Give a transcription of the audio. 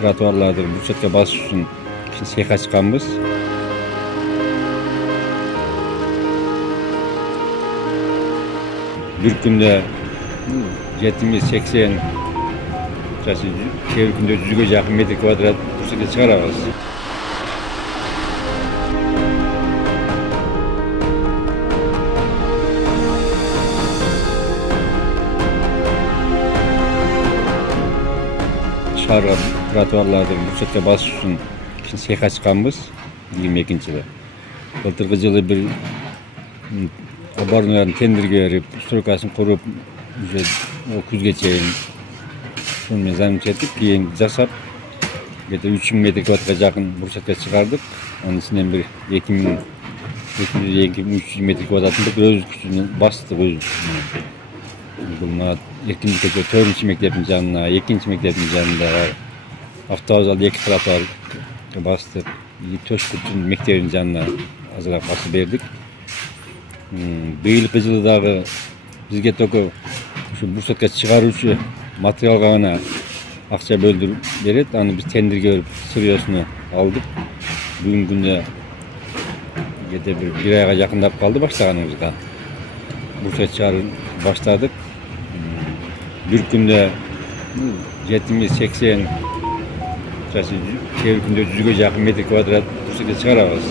тротуарларды брусчатка басыш үчүн цех ачканбыз. Bir günde 70-80, keyfi günde 100'e yakın metre kvadrat brusчатка çıkarabız. Şarga trotuarlarda brusчатка basış üçün цех ачканбыз 22-жылы. Былтыркы жылы bir оборудованияларын тендерге берип, стройкасын куруп, уже күзгө чейин сонун замечать этип, кийин жасап, где-то 3000 метр квадратка жакын брусчатка чыгардык. Анын ичинен bir 2000-2300 метр квадратындык өз күчүнөн бастык өз. Бул эркиндик көчө 4-чү мектептин жанына, 2-чи мектептин жанында автовокзал 2 тротуар бастык. Төшкүлчүн мектебинин жанына азыраак басып бердик. Быйылкы жылы дагы бизге только ушу брусчатка чыгаруучу материалга гана акча бөлдүрүп берет. Аны биз тендерге берип сырьёсуну алдык. Бүгүнкү күндө где-то bir айга жакындап калды баштаганыбызга. Брусчатка чыгарып баштадык. Bir günde 70-80, keyfi günde 100'e yakın metre kvadrat brusчатка çıkarabız.